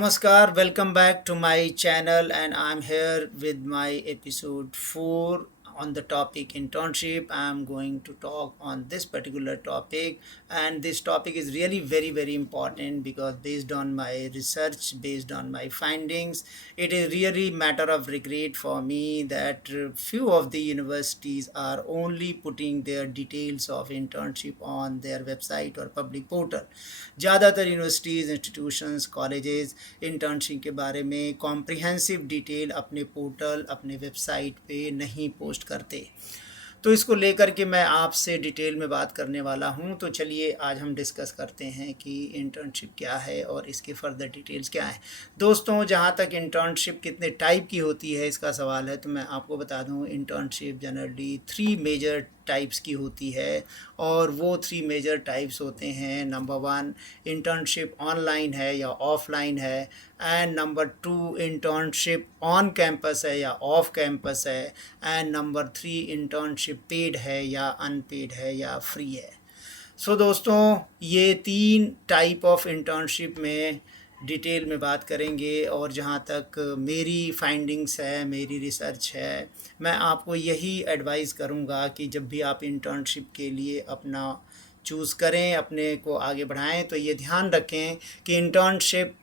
Namaskar, welcome back to my channel, and I'm here with my episode 4 on the topic internship. I'm going to talk on this particular topic, and this topic is really very important because based on my research, based on my findings, it is really matter of regret for me that few of the universities are only putting their details of internship on their website or public portal. ज़्यादातर universities, institutions, colleges internship के बारे में comprehensive detail अपने portal, अपने website पे नहीं post करते। तो इसको लेकर के मैं आपसे डिटेल में बात करने वाला हूं। तो चलिए आज हम डिस्कस करते हैं कि इंटर्नशिप क्या है और इसके फर्दर डिटेल्स क्या हैं। दोस्तों, जहां तक इंटर्नशिप कितने टाइप की होती है इसका सवाल है, तो मैं आपको बता दूं इंटर्नशिप जनरली 3 मेजर टाइप्स की होती है, और वो 3 मेजर टाइप्स होते हैं। नंबर 1 इंटर्नशिप ऑनलाइन है या ऑफलाइन है, and number 2 internship on campus है या ऑफ कैंपस है, एंड नंबर 3 इंटर्नशिप पेड है या अनपेड है या फ्री है। सो दोस्तों, ये 3 टाइप ऑफ इंटर्नशिप में डिटेल में बात करेंगे, और जहाँ तक मेरी फाइंडिंग्स है, मेरी रिसर्च है, मैं आपको यही एडवाइस करूँगा कि जब भी आप इंटर्नशिप के लिए अपना चूज़ करें, अपने को आगे बढ़ाएं, तो ये ध्यान रखें कि इंटर्नशिप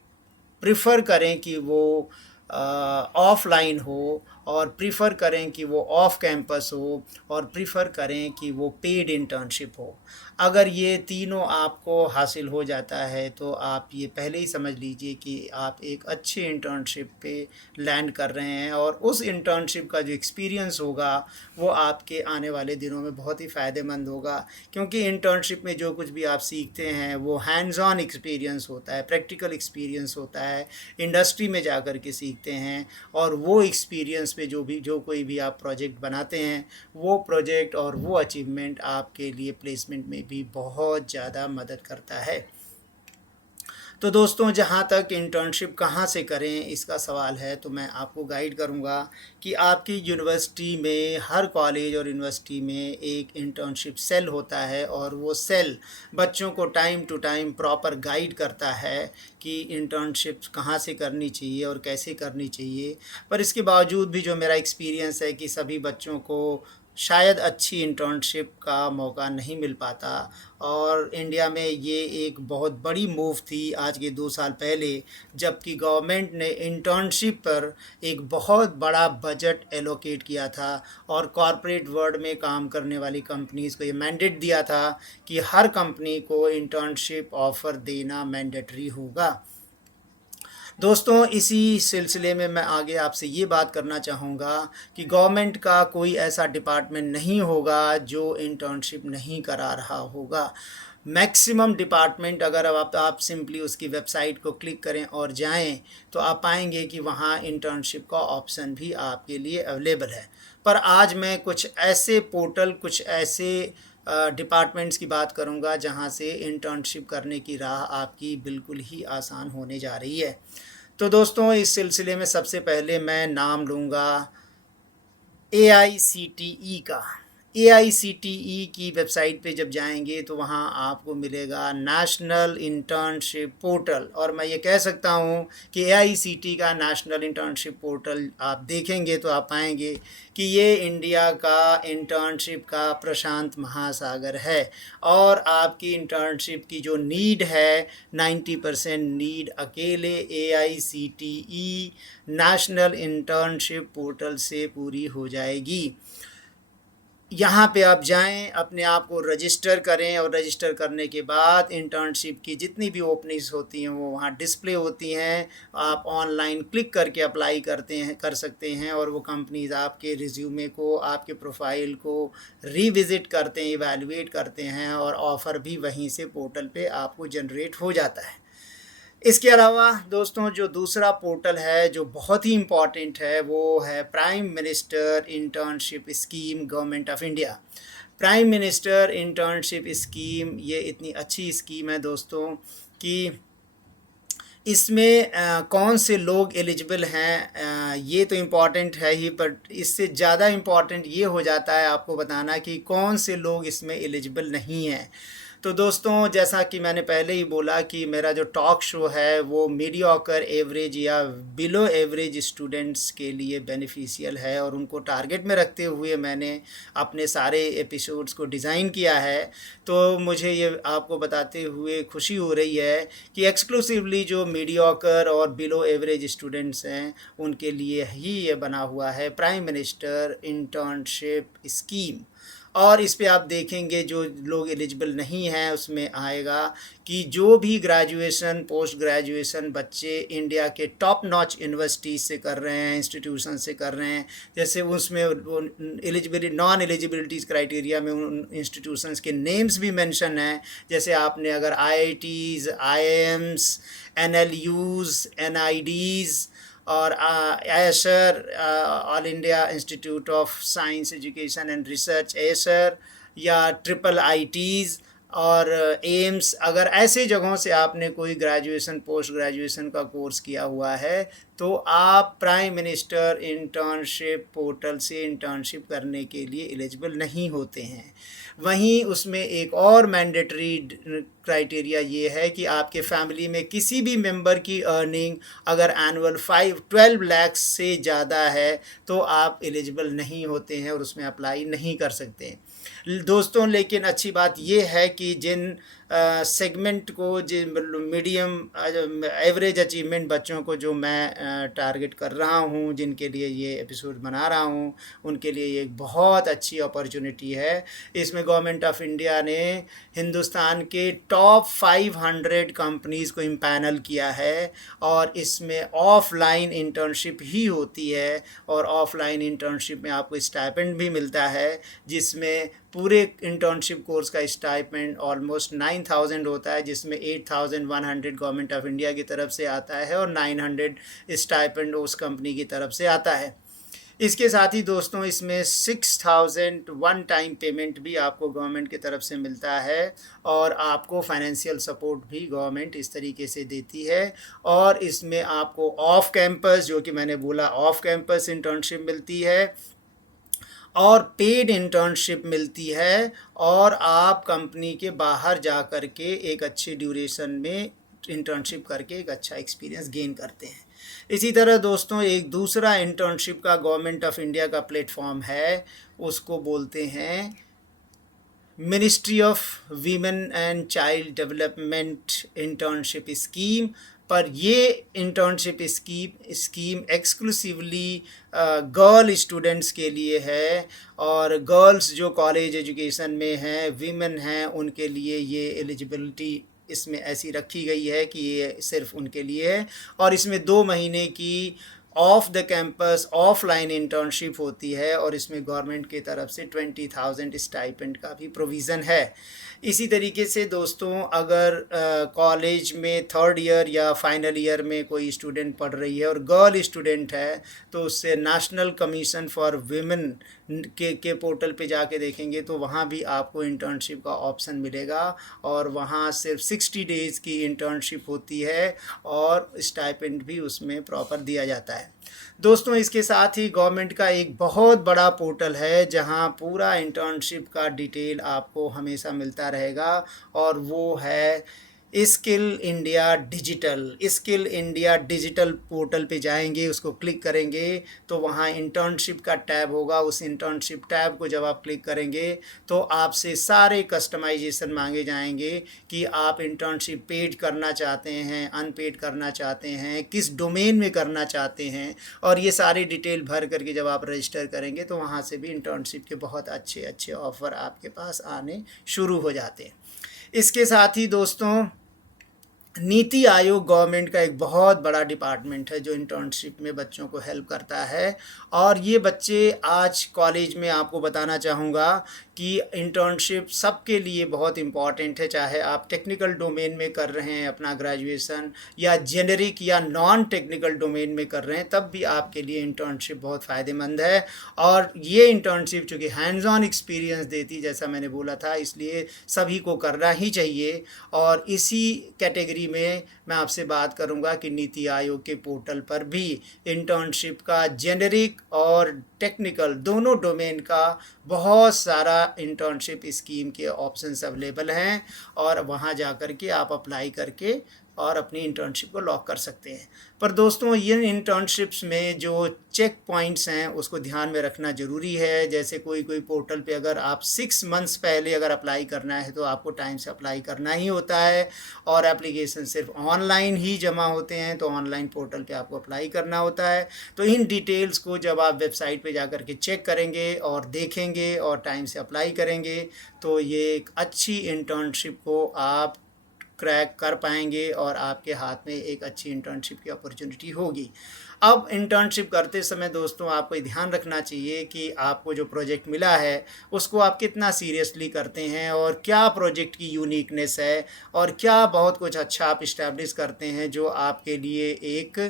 प्रिफ़र करें कि वो ऑफ़लाइन हो, और प्रिफ़र करें कि वो ऑफ़ कैंपस हो, और प्रिफ़र करें कि वो पेड इंटर्नशिप हो। अगर ये तीनों आपको हासिल हो जाता है तो आप ये पहले ही समझ लीजिए कि आप एक अच्छे इंटर्नशिप पे लैंड कर रहे हैं, और उस इंटर्नशिप का जो एक्सपीरियंस होगा वो आपके आने वाले दिनों में बहुत ही फ़ायदेमंद होगा। क्योंकि इंटर्नशिप में जो कुछ भी आप सीखते हैं वो हैंड्स ऑन एक्सपीरियंस होता है, प्रैक्टिकल एक्सपीरियंस होता है, इंडस्ट्री में जा कर के सीखते हैं, और वो एक्सपीरियंस पे जो कोई भी आप प्रोजेक्ट बनाते हैं, वो प्रोजेक्ट और वो अचीवमेंट आपके लिए प्लेसमेंट में भी बहुत ज़्यादा मदद करता है। तो दोस्तों, जहाँ तक इंटर्नशिप कहाँ से करें इसका सवाल है, तो मैं आपको गाइड करूँगा कि आपकी यूनिवर्सिटी में, हर कॉलेज और यूनिवर्सिटी में एक इंटर्नशिप सेल होता है, और वो सेल बच्चों को time to time proper guide करता है कि इंटर्नशिप कहाँ से करनी चाहिए और कैसे करनी चाहिए। पर इसके बावजूद भी जो मेरा एक्सपीरियंस है कि सभी बच्चों को शायद अच्छी इंटर्नशिप का मौका नहीं मिल पाता, और इंडिया में ये एक बहुत बड़ी मूव थी आज के 2 साल पहले, जबकि गवर्नमेंट ने इंटर्नशिप पर एक बहुत बड़ा बजट एलोकेट किया था, और कॉरपोरेट वर्ल्ड में काम करने वाली कंपनीज़ को ये मैंडेट दिया था कि हर कंपनी को इंटर्नशिप ऑफ़र देना मैंडेटरी होगा। दोस्तों, इसी सिलसिले में मैं आगे आपसे ये बात करना चाहूँगा कि गवर्नमेंट का कोई ऐसा डिपार्टमेंट नहीं होगा जो इंटर्नशिप नहीं करा रहा होगा। मैक्सिमम डिपार्टमेंट, अगर अब आप सिंपली उसकी वेबसाइट को क्लिक करें और जाएं, तो आप पाएंगे कि वहाँ इंटर्नशिप का ऑप्शन भी आपके लिए अवेलेबल है। पर आज मैं कुछ ऐसे पोर्टल, कुछ ऐसे डिपार्टमेंट्स की बात करूंगा जहां से इंटर्नशिप करने की राह आपकी बिल्कुल ही आसान होने जा रही है। तो दोस्तों, इस सिलसिले में सबसे पहले मैं नाम लूँगा AICTE का। AICTE की वेबसाइट पे जब जाएंगे तो वहाँ आपको मिलेगा नेशनल इंटर्नशिप पोर्टल, और मैं ये कह सकता हूँ कि AICTE का नेशनल इंटर्नशिप पोर्टल आप देखेंगे तो आप पाएंगे कि ये इंडिया का इंटर्नशिप का प्रशांत महासागर है, और आपकी इंटर्नशिप की जो नीड है 90% नीड अकेले AICTE नेशनल इंटर्नशिप पोर्टल से पूरी हो जाएगी। यहाँ पे आप जाएं, अपने आप को रजिस्टर करें, और रजिस्टर करने के बाद इंटर्नशिप की जितनी भी ओपनिंग्स होती हैं वो वहाँ डिस्प्ले होती हैं। आप ऑनलाइन क्लिक करके अप्लाई कर सकते हैं, और वो कंपनीज़ आपके रिज्यूमे को, आपके प्रोफाइल को रिविज़िट करते हैं, इवैल्यूएट करते हैं, और ऑफ़र भी वहीं से पोर्टल पे आपको जनरेट हो जाता है। इसके अलावा दोस्तों, जो दूसरा पोर्टल है जो बहुत ही इम्पॉर्टेंट है, वो है prime minister internship scheme, government of India. Prime minister internship scheme ये इतनी अच्छी स्कीम है दोस्तों कि इसमें कौन से लोग एलिजिबल हैं ये तो इम्पॉर्टेंट है ही, पर इससे ज़्यादा इम्पॉर्टेंट ये हो जाता है आपको बताना कि कौन से लोग इसमें एलिजिबल नहीं हैं। तो दोस्तों, जैसा कि मैंने पहले ही बोला कि मेरा जो टॉक शो है वो मीडियोकर एवरेज या बिलो एवरेज स्टूडेंट्स के लिए बेनिफिशियल है, और उनको टारगेट में रखते हुए मैंने अपने सारे एपिसोड्स को डिज़ाइन किया है। तो मुझे ये आपको बताते हुए खुशी हो रही है कि एक्सक्लूसिवली जो मीडियोकर और बिलो एवरेज स्टूडेंट्स हैं उनके लिए ही ये बना हुआ है प्राइम मिनिस्टर इंटर्नशिप स्कीम। और इस पे आप देखेंगे जो लोग एलिजिबल नहीं हैं उसमें आएगा कि जो भी ग्रेजुएशन पोस्ट ग्रेजुएशन बच्चे इंडिया के टॉप नॉच यूनिवर्सिटीज़ से कर रहे हैं, इंस्टीट्यूशन से कर रहे हैं, जैसे उसमें एलिजिबिलिटी नॉन एलिजिबिलिटीज़ क्राइटेरिया में उन इंस्टीट्यूशंस के नेम्स भी मेंशन हैं। जैसे आपने अगर आईआईटीज़, आईआईएम्स, एनएलयूज़, एनआईडीज़ और Acer, all India institute of science education and research Acer, या ट्रिपल आईटीज़ और एम्स, अगर ऐसे जगहों से आपने कोई ग्रेजुएशन पोस्ट ग्रेजुएशन का कोर्स किया हुआ है तो आप प्राइम मिनिस्टर इंटर्नशिप पोर्टल से इंटर्नशिप करने के लिए एलिजिबल नहीं होते हैं। वहीं उसमें एक और मैंडेटरी क्राइटेरिया ये है कि आपके फैमिली में किसी भी मेंबर की अर्निंग अगर एनुअल 12 लाख से ज़्यादा है तो आप एलिजिबल नहीं होते हैं और उसमें अप्लाई नहीं कर सकते दोस्तों। लेकिन अच्छी बात ये है कि जिन सेगमेंट को, जिन मीडियम एवरेज अचीवमेंट बच्चों को जो मैं टारगेट कर रहा हूँ, जिनके लिए ये एपिसोड बना रहा हूँ, उनके लिए ये एक बहुत अच्छी अपॉर्चुनिटी है। इसमें गवर्नमेंट ऑफ इंडिया ने हिंदुस्तान के टॉप 500 कंपनीज़ को इम्पैनल किया है, और इसमें ऑफलाइन इंटर्नशिप ही होती है, और ऑफलाइन इंटर्नशिप में आपको स्टाइपेंड भी मिलता है, जिसमें पूरे इंटर्नशिप कोर्स का स्टाइपेंड ऑलमोस्ट 9,000 होता है, जिसमें 8,100 गवर्नमेंट ऑफ इंडिया की तरफ से आता है और 900 स्टाइपेंड उस कंपनी की तरफ से आता है। इसके साथ ही दोस्तों इसमें 6,000 वन टाइम पेमेंट भी आपको गवर्नमेंट की तरफ से मिलता है, और आपको फाइनेंशियल सपोर्ट भी गवर्नमेंट इस तरीके से देती है। और इसमें आपको ऑफ कैंपस, जो कि मैंने बोला, ऑफ कैंपस इंटर्नशिप मिलती है और पेड इंटर्नशिप मिलती है, और आप कंपनी के बाहर जा कर के एक अच्छी ड्यूरेशन में इंटर्नशिप करके एक अच्छा एक्सपीरियंस गेन करते हैं। इसी तरह दोस्तों एक दूसरा इंटर्नशिप का गवर्नमेंट ऑफ इंडिया का प्लेटफॉर्म है, उसको बोलते हैं ministry of women and child development internship scheme. पर ये internship scheme exclusively girl students के लिए है, और गर्ल्स जो कॉलेज एजुकेशन में हैं, वीमेन हैं, उनके लिए ये एलिजिबिलिटी इसमें ऐसी रखी गई है कि ये सिर्फ उनके लिए है। और इसमें 2 महीने की of the campus offline internship होती है, और इसमें गवर्नमेंट की तरफ से 20,000 स्टाइपेंड का भी प्रोविज़न है। इसी तरीके से दोस्तों अगर कॉलेज में 3rd ईयर या फाइनल ईयर में कोई स्टूडेंट पढ़ रही है और गर्ल स्टूडेंट है, तो उससे नेशनल कमीशन फॉर वुमेन के पोर्टल पे जाके देखेंगे तो वहाँ भी आपको इंटर्नशिप का ऑप्शन मिलेगा, और वहाँ सिर्फ 60 डेज़ की इंटर्नशिप होती है और स्टाइपेंड भी उसमें प्रॉपर दिया जाता है। दोस्तों इसके साथ ही गवर्नमेंट का एक बहुत बड़ा पोर्टल है जहां पूरा इंटर्नशिप का डिटेल आपको हमेशा मिलता रहेगा, और वो है स्किल इंडिया डिजिटल पोर्टल पे जाएंगे, उसको क्लिक करेंगे तो वहाँ इंटर्नशिप का टैब होगा। उस इंटर्नशिप टैब को जब आप क्लिक करेंगे तो आपसे सारे कस्टमाइजेशन मांगे जाएंगे कि आप इंटर्नशिप पेड करना चाहते हैं, अनपेड करना चाहते हैं, किस डोमेन में करना चाहते हैं, और ये सारी डिटेल भर करके जब आप रजिस्टर करेंगे तो वहाँ से भी इंटर्नशिप के बहुत अच्छे अच्छे ऑफ़र आपके पास आने शुरू हो जाते हैं। इसके साथ ही दोस्तों नीति आयोग गवर्नमेंट का एक बहुत बड़ा डिपार्टमेंट है जो इंटर्नशिप में बच्चों को हेल्प करता है, और ये बच्चे आज कॉलेज में आपको बताना चाहूँगा कि इंटर्नशिप सबके लिए बहुत इम्पॉर्टेंट है, चाहे आप टेक्निकल डोमेन में कर रहे हैं अपना ग्रेजुएशन या जेनरिक या नॉन टेक्निकल डोमेन में कर रहे हैं, तब भी आपके लिए इंटर्नशिप बहुत फ़ायदेमंद है। और ये इंटर्नशिप चूँकि हैंड्स ऑन एक्सपीरियंस देती, जैसा मैंने बोला था, इसलिए सभी को करना ही चाहिए। और इसी कैटेगरी में मैं आपसे बात करूंगा कि नीति आयोग के पोर्टल पर भी इंटर्नशिप का जेनरिक और टेक्निकल दोनों डोमेन का बहुत सारा इंटर्नशिप स्कीम के ऑप्शंस अवेलेबल हैं और वहाँ जा कर के आप अप्लाई करके और अपनी इंटर्नशिप को लॉक कर सकते हैं। पर दोस्तों ये इंटर्नशिप्स में जो चेक पॉइंट्स हैं उसको ध्यान में रखना ज़रूरी है। जैसे कोई पोर्टल पे अगर आप 6 मंथ्स पहले अगर अप्लाई करना है तो आपको टाइम से अप्लाई करना ही होता है और एप्लीकेशन सिर्फ ऑनलाइन ही जमा होते हैं, तो ऑनलाइन पोर्टल पे आपको अप्लाई करना होता है। तो इन डिटेल्स को जब आप वेबसाइट पे जा कर के चेक करेंगे और देखेंगे और टाइम से अप्लाई करेंगे तो ये एक अच्छी इंटर्नशिप को आप क्रैक कर पाएंगे और आपके हाथ में एक अच्छी इंटर्नशिप की अपॉर्चुनिटी होगी। अब इंटर्नशिप करते समय दोस्तों आपको ध्यान रखना चाहिए कि आपको जो प्रोजेक्ट मिला है उसको आप कितना सीरियसली करते हैं और क्या प्रोजेक्ट की यूनिकनेस है और क्या बहुत कुछ अच्छा आप इस्टेब्लिश करते हैं जो आपके लिए एक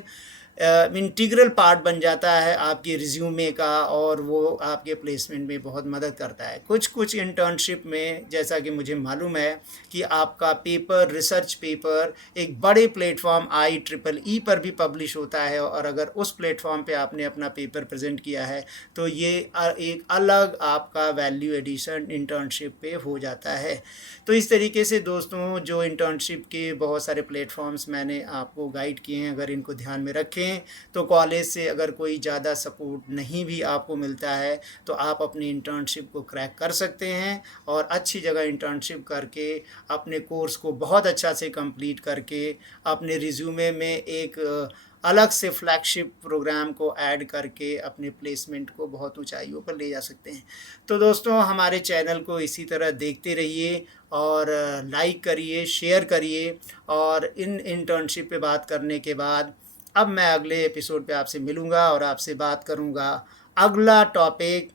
इंटीग्रल पार्ट बन जाता है आपके रिज्यूमे का और वो आपके प्लेसमेंट में बहुत मदद करता है। कुछ इंटर्नशिप में जैसा कि मुझे मालूम है कि आपका पेपर, रिसर्च पेपर एक बड़े प्लेटफॉर्म IEEE पर भी पब्लिश होता है और अगर उस प्लेटफॉर्म पे आपने अपना पेपर प्रेजेंट किया है तो ये एक अलग आपका वैल्यू एडिशन इंटर्नशिप पे हो जाता है। तो इस तरीके से दोस्तों जो इंटर्नशिप के बहुत सारे प्लेटफॉर्म्स मैंने आपको गाइड किए हैं, अगर इनको ध्यान में रखें तो कॉलेज से अगर कोई ज़्यादा सपोर्ट नहीं भी आपको मिलता है तो आप अपनी इंटर्नशिप को क्रैक कर सकते हैं और अच्छी जगह इंटर्नशिप करके अपने कोर्स को बहुत अच्छा से कंप्लीट करके अपने रिज्यूमे में एक अलग से फ्लैगशिप प्रोग्राम को ऐड करके अपने प्लेसमेंट को बहुत ऊंचाइयों पर ले जा सकते हैं। तो दोस्तों हमारे चैनल को इसी तरह देखते रहिए और लाइक करिए, शेयर करिए और इन इंटर्नशिप पे बात करने के बाद अब मैं अगले एपिसोड पे आपसे मिलूँगा और आपसे बात करूँगा अगला टॉपिक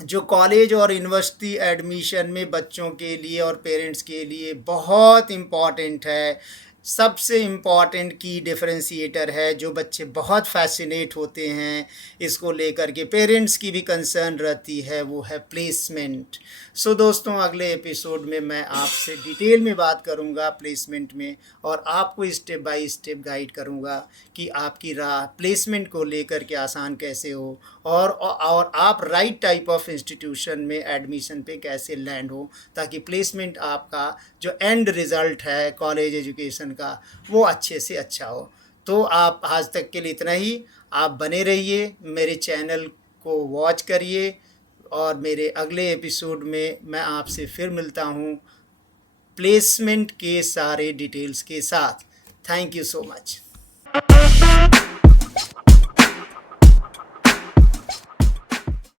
जो कॉलेज और यूनिवर्सिटी एडमिशन में बच्चों के लिए और पेरेंट्स के लिए बहुत इम्पॉर्टेंट है। सबसे इम्पॉर्टेंट की डिफरेंशिएटर है जो बच्चे बहुत फैसिनेट होते हैं इसको लेकर के, पेरेंट्स की भी कंसर्न रहती है, वो है प्लेसमेंट। सो दोस्तों अगले एपिसोड में मैं आपसे डिटेल में बात करूंगा प्लेसमेंट में और आपको स्टेप बाय स्टेप गाइड करूंगा कि आपकी राह प्लेसमेंट को लेकर के आसान कैसे हो और आप राइट टाइप ऑफ इंस्टीट्यूशन में एडमिशन पे कैसे लैंड हो ताकि प्लेसमेंट आपका जो एंड रिज़ल्ट है कॉलेज एजुकेशन का वो अच्छे से अच्छा हो। तो आप आज तक के लिए इतना ही। आप बने रहिए, मेरे चैनल को वॉच करिए और मेरे अगले एपिसोड में मैं आपसे फिर मिलता हूँ प्लेसमेंट के सारे डिटेल्स के साथ। Thank you so much.